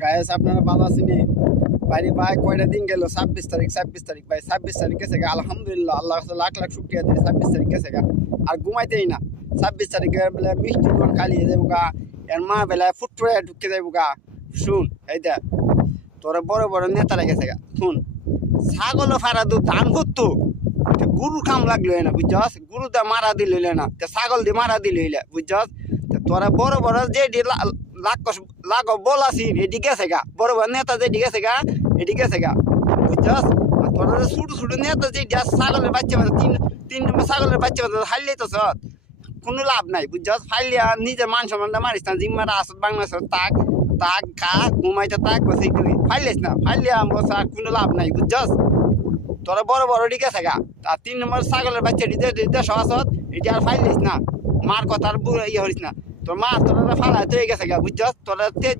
Guys আপনারা ভালো আছেন? বাইরে ভাই কয়টা দিন গেল? 26 তারিখ ভাই, 26 তারিখ গেছে গা। আলহামদুলিল্লাহ, আল্লাহ কাছে লাখ লাখ শুক্রিয়া দিই, 26 তারিখ গেছে গা। আর ঘুমাইতেই না। 26 তারিখে বেলা মিষ্টি দোকান খালি হয়ে যাবো গা। এর মা বেলা ফুট করে ঢুকে যাবো গা। শুন এইটা তোরা বড় বড় নেতারা গেছে গা। শুন, ছাগল ফাড়া তো ধান করতো, গরু কাম লাগলো না, বুঝছস? গরু দা মারা দিল না, ছাগল দিয়ে মারা দিল বুঝছস? তোরা বড় বড় যে লাগ বল আসিন এটি গেছে গা, বড় বড় নেতা যেটি গেছে গা, এটি গেছে গা, বুঝছস? আর তোরা যে ছোট ছোট নেতা যে ছাগলের বাচ্চা বাচ্চা তিন নম্বর ছাগলের বাচ্চা বাচ্চা হারলেই তো সৎ কোনো লাভ নাই, বুঝছস? ফাইলিয়া নিজের মান সম্মানটা মারিস না, জিম্মাটা আসত বাংলাদেশের তাক তাক খা ঘুমাইতে তাক বসে ফাইলিস না, ফাইলিয়া বসে আর কোনো লাভ নাই, বুঝছস? তোরা বড় বড় ঠিক আছে গা। আর 3 নম্বর ছাগলের বাচ্চা দেশ আসত এটি আর ফাইলিস না, মার কথা আর ইয়ে হরিস না। তোর মা তোরা ফালা হয়ে গেছে গা, বুঝছস? তোরা তেজ